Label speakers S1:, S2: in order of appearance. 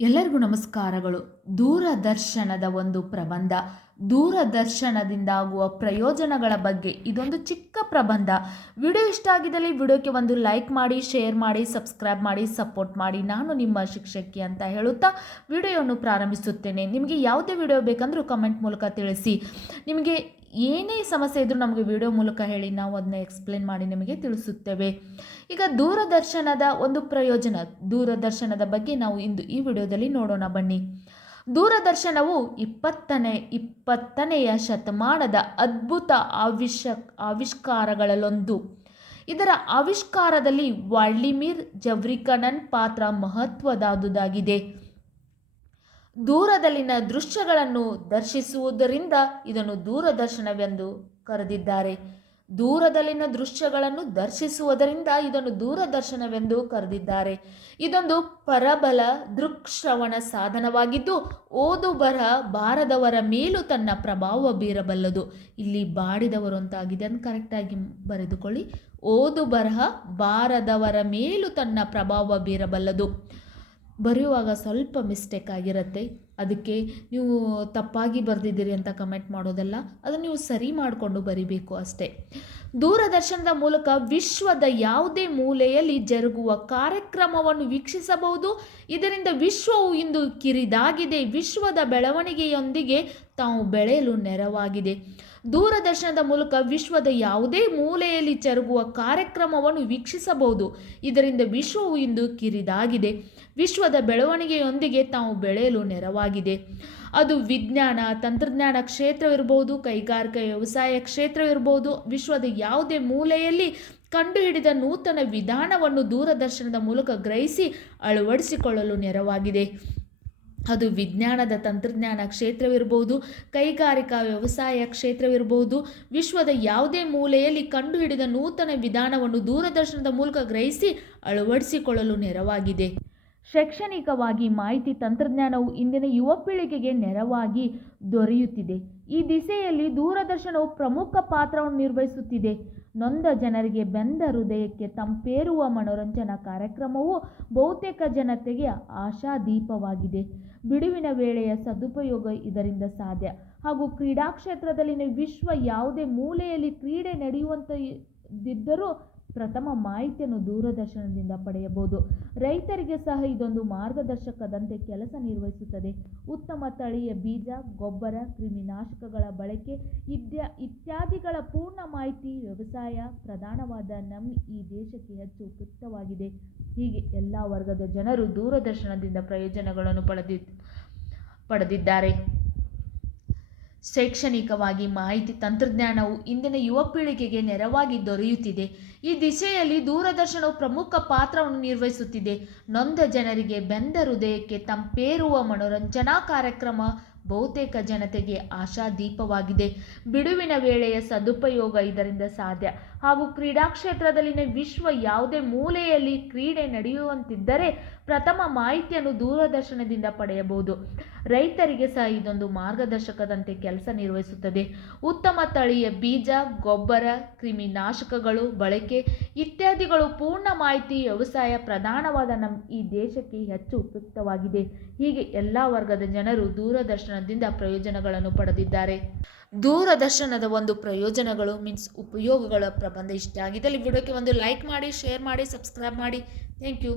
S1: ಎಲ್ಲರಿಗೂ ನಮಸ್ಕಾರಗಳು. ದೂರದರ್ಶನದ ಒಂದು ಪ್ರಬಂಧ. ದೂರದರ್ಶನದಿಂದ ಆಗುವ ಪ್ರಯೋಜನಗಳ ಬಗ್ಗೆ ಇದೊಂದು ಚಿಕ್ಕ ಪ್ರಬಂಧ. ವಿಡಿಯೋ ಇಷ್ಟ ಆಗಿದ್ದಲ್ಲಿ ವಿಡಿಯೋಕ್ಕೆ ಒಂದು ಲೈಕ್ ಮಾಡಿ, ಶೇರ್ ಮಾಡಿ, ಸಬ್ಸ್ಕ್ರೈಬ್ ಮಾಡಿ, ಸಪೋರ್ಟ್ ಮಾಡಿ. ನಾನು ನಿಮ್ಮ ಶಿಕ್ಷಕಿ ಅಂತ ಹೇಳುತ್ತಾ ವಿಡಿಯೋವನ್ನು ಪ್ರಾರಂಭಿಸುತ್ತೇನೆ. ನಿಮಗೆ ಯಾವುದೇ ವಿಡಿಯೋ ಬೇಕಂದರೂ ಕಮೆಂಟ್ ಮೂಲಕ ತಿಳಿಸಿ. ನಿಮಗೆ ಏನೇ ಸಮಸ್ಯೆ ಇದ್ದರೂ ನಮಗೆ ವಿಡಿಯೋ ಮೂಲಕ ಹೇಳಿ ನಾವು ಅದನ್ನ ಎಕ್ಸ್ಪ್ಲೇನ್ ಮಾಡಿ ನಿಮಗೆ ತಿಳಿಸುತ್ತೇವೆ. ಈಗ ದೂರದರ್ಶನದ ಒಂದು ಪ್ರಯೋಜನ, ದೂರದರ್ಶನದ ಬಗ್ಗೆ ನಾವು ಇಂದು ಈ ವಿಡಿಯೋದಲ್ಲಿ ನೋಡೋಣ ಬನ್ನಿ. ದೂರದರ್ಶನವು ಇಪ್ಪತ್ತನೇ, ಇಪ್ಪತ್ತನೆಯ ಶತಮಾನದ ಅದ್ಭುತ ಆವಿಷ ಆವಿಷ್ಕಾರಗಳಲ್ಲೊಂದು. ಇದರ ಆವಿಷ್ಕಾರದಲ್ಲಿ ವಾಲ್ಡಿಮಿರ್ ಜವ್ರಿಕನನ್ ಪಾತ್ರ ಮಹತ್ವದಾದುದಾಗಿದೆ ದೂರದಲ್ಲಿನ ದೃಶ್ಯಗಳನ್ನು ದರ್ಶಿಸುವುದರಿಂದ ಇದನ್ನು ದೂರದರ್ಶನವೆಂದು ಕರೆದಿದ್ದಾರೆ. ದೂರದಲ್ಲಿನ ದೃಶ್ಯಗಳನ್ನು ದರ್ಶಿಸುವುದರಿಂದ ಇದನ್ನು ದೂರದರ್ಶನವೆಂದು ಕರೆದಿದ್ದಾರೆ. ಇದೊಂದು ಪರಬಲ ದೃಕ್ಶ್ರವಣ ಸಾಧನವಾಗಿದ್ದು ಓದು ಬರಹ ಬಾರದವರ ಮೇಲೂ ತನ್ನ ಪ್ರಭಾವ ಬೀರಬಲ್ಲದು. ಇಲ್ಲಿ ಬಾಡಿದವರು ಅಂತಾಗಿದೆ ಅದನ್ನು ಕರೆಕ್ಟಾಗಿ ಬರೆದುಕೊಳ್ಳಿ. ಓದು ಬರಹ ಬಾರದವರ ಮೇಲೂ ತನ್ನ ಪ್ರಭಾವ ಬೀರಬಲ್ಲದು. ಬರೆಯುವಾಗ ಸ್ವಲ್ಪ ಮಿಸ್ಟೇಕ್ ಆಗಿರುತ್ತೆ. ಅದಕ್ಕೆ ನೀವು ತಪ್ಪಾಗಿ ಬರೆದಿದ್ದೀರಿ ಅಂತ ಕಮೆಂಟ್ ಮಾಡೋದಲ್ಲ, ಅದನ್ನು ನೀವು ಸರಿ ಮಾಡಿಕೊಂಡು ಬರಿಬೇಕು ಅಷ್ಟೇ. ದೂರದರ್ಶನದ ಮೂಲಕ ವಿಶ್ವದ ಯಾವುದೇ ಮೂಲೆಯಲ್ಲಿ ಜರುಗುವ ಕಾರ್ಯಕ್ರಮವನ್ನು ವೀಕ್ಷಿಸಬಹುದು. ಇದರಿಂದ ವಿಶ್ವವು ಇಂದು ಕಿರಿದಾಗಿದೆ. ವಿಶ್ವದ ಬೆಳವಣಿಗೆಯೊಂದಿಗೆ ತಾವು ಬೆಳೆಯಲು ನೆರವಾಗಿದೆ. ದೂರದರ್ಶನದ ಮೂಲಕ ವಿಶ್ವದ ಯಾವುದೇ ಮೂಲೆಯಲ್ಲಿ ಜರುಗುವ ಕಾರ್ಯಕ್ರಮವನ್ನು ವೀಕ್ಷಿಸಬಹುದು. ಇದರಿಂದ ವಿಶ್ವವು ಇಂದು ಕಿರಿದಾಗಿದೆ. ವಿಶ್ವದ ಬೆಳವಣಿಗೆಯೊಂದಿಗೆ ತಾವು ಬೆಳೆಯಲು ನೆರವಾಗಿದೆ. ಅದು ವಿಜ್ಞಾನ, ತಂತ್ರಜ್ಞಾನ ಕ್ಷೇತ್ರವಿರ್ಬೋದು, ಕೈಗಾರಿಕಾ ವ್ಯವಸಾಯ ಕ್ಷೇತ್ರವಿರ್ಬೋದು, ವಿಶ್ವದ ಯಾವುದೇ ಮೂಲೆಯಲ್ಲಿ ಕಂಡುಹಿಡಿದ ನೂತನ ವಿಧಾನವನ್ನು ದೂರದರ್ಶನದ ಮೂಲಕ ಗ್ರಹಿಸಿ ಅಳವಡಿಸಿಕೊಳ್ಳಲು ನೆರವಾಗಿದೆ. ಅದು ವಿಜ್ಞಾನದ ತಂತ್ರಜ್ಞಾನ ಕ್ಷೇತ್ರವಿರ್ಬೋದು, ಕೈಗಾರಿಕಾ ವ್ಯವಸಾಯ ಕ್ಷೇತ್ರವಿರ್ಬೋದು, ವಿಶ್ವದ ಯಾವುದೇ ಮೂಲೆಯಲ್ಲಿ ಕಂಡುಹಿಡಿದ ನೂತನ ವಿಧಾನವನ್ನು ದೂರದರ್ಶನದ ಮೂಲಕ ಗ್ರಹಿಸಿ ಅಳವಡಿಸಿಕೊಳ್ಳಲು ನೆರವಾಗಿದೆ. ಶೈಕ್ಷಣಿಕವಾಗಿ ಮಾಹಿತಿ ತಂತ್ರಜ್ಞಾನವು ಇಂದಿನ ಯುವ ಪೀಳಿಗೆಗೆ ನೆರವಾಗಿ ದೊರೆಯುತ್ತಿದೆ. ಈ ದಿಸೆಯಲ್ಲಿ ದೂರದರ್ಶನವು ಪ್ರಮುಖ ಪಾತ್ರವನ್ನು ನಿರ್ವಹಿಸುತ್ತಿದೆ. ನೊಂದ ಜನರಿಗೆ ಬೆಂದ ಹೃದಯಕ್ಕೆ ತಂಪೇರುವ ಮನೋರಂಜನಾ ಕಾರ್ಯಕ್ರಮವು ಬಹುತೇಕ ಜನತೆಗೆ ಆಶಾದೀಪವಾಗಿದೆ. ಬಿಡುವಿನ ವೇಳೆಯ ಸದುಪಯೋಗ ಇದರಿಂದ ಸಾಧ್ಯ. ಹಾಗೂ ಕ್ರೀಡಾ ಕ್ಷೇತ್ರದಲ್ಲಿನ ವಿಶ್ವ ಯಾವುದೇ ಮೂಲೆಯಲ್ಲಿ ಕ್ರೀಡೆ ನಡೆಯುವಂಥದ್ದಿದ್ದರೂ ಪ್ರಥಮ ಮಾಹಿತಿಯನ್ನು ದೂರದರ್ಶನದಿಂದ ಪಡೆಯಬಹುದು. ರೈತರಿಗೆ ಸಹ ಇದೊಂದು ಮಾರ್ಗದರ್ಶಕದಂತೆ ಕೆಲಸ ನಿರ್ವಹಿಸುತ್ತದೆ. ಉತ್ತಮ ತಳಿಯ ಬೀಜ, ಗೊಬ್ಬರ, ಕ್ರಿಮಿನಾಶಕಗಳ ಬಳಕೆ ಇತ್ಯಾ ಇತ್ಯಾದಿಗಳ ಪೂರ್ಣ ಮಾಹಿತಿ, ವ್ಯವಸಾಯ ಪ್ರಧಾನವಾದ ನಮ್ಮ ಈ ದೇಶಕ್ಕೆ ಹೆಚ್ಚು ಉಪಯುಕ್ತವಾಗಿದೆ. ಹೀಗೆ ಎಲ್ಲ ವರ್ಗದ ಜನರು ದೂರದರ್ಶನದಿಂದ ಪ್ರಯೋಜನಗಳನ್ನು ಪಡೆದಿ ಪಡೆದಿದ್ದಾರೆ. ಶೈಕ್ಷಣಿಕವಾಗಿ ಮಾಹಿತಿ ತಂತ್ರಜ್ಞಾನವು ಇಂದಿನ ಯುವ ಪೀಳಿಗೆಗೆ ನೆರವಾಗಿ ದೊರೆಯುತ್ತಿದೆ. ಈ ದಿಶೆಯಲ್ಲಿ ದೂರದರ್ಶನವು ಪ್ರಮುಖ ಪಾತ್ರವನ್ನು ನಿರ್ವಹಿಸುತ್ತಿದೆ. ನೊಂದ ಜನರಿಗೆ ಬೆಂದ ಹೃದಯಕ್ಕೆ ತಂಪೇರುವ ಮನೋರಂಜನಾ ಕಾರ್ಯಕ್ರಮ ಬಹುತೇಕ ಜನತೆಗೆ ಆಶಾದೀಪವಾಗಿದೆ. ಬಿಡುವಿನ ವೇಳೆಯ ಸದುಪಯೋಗ ಇದರಿಂದ ಸಾಧ್ಯ. ಹಾಗೂ ಕ್ರೀಡಾ ಕ್ಷೇತ್ರದಲ್ಲಿನ ವಿಶ್ವ ಯಾವುದೇ ಮೂಲೆಯಲ್ಲಿ ಕ್ರೀಡೆ ನಡೆಯುವಂತಿದ್ದರೆ ಪ್ರಥಮ ಮಾಹಿತಿಯನ್ನು ದೂರದರ್ಶನದಿಂದ ಪಡೆಯಬಹುದು. ರೈತರಿಗೆ ಸಹ ಇದೊಂದು ಮಾರ್ಗದರ್ಶಕದಂತೆ ಕೆಲಸ ನಿರ್ವಹಿಸುತ್ತದೆ. ಉತ್ತಮ ತಳಿಯ ಬೀಜ, ಗೊಬ್ಬರ, ಕ್ರಿಮಿನಾಶಕಗಳು, ಬಳಕೆ ಇತ್ಯಾದಿಗಳು ಪೂರ್ಣ ಮಾಹಿತಿ ವ್ಯವಸಾಯ ಪ್ರಧಾನವಾದ ನಮ್ಮ ಈ ದೇಶಕ್ಕೆ ಹೆಚ್ಚು ಉಪಯುಕ್ತವಾಗಿದೆ. ಹೀಗೆ ಎಲ್ಲ ವರ್ಗದ ಜನರು ದೂರದರ್ಶನದಿಂದ ಪ್ರಯೋಜನಗಳನ್ನು ಪಡೆದಿದ್ದಾರೆ. ದೂರದರ್ಶನದ ಒಂದು ಪ್ರಯೋಜನಗಳು ಮೀನ್ಸ್ ಉಪಯೋಗಗಳ ಪ್ರಬಂಧ ಇಷ್ಟ ಆಗಿದ್ದಲ್ಲಿ ವಿಡಿಯೋಕ್ಕೆ ಒಂದು ಲೈಕ್ ಮಾಡಿ ಶೇರ್ ಮಾಡಿ ಸಬ್ಸ್ಕ್ರೈಬ್ ಮಾಡಿ. Thank you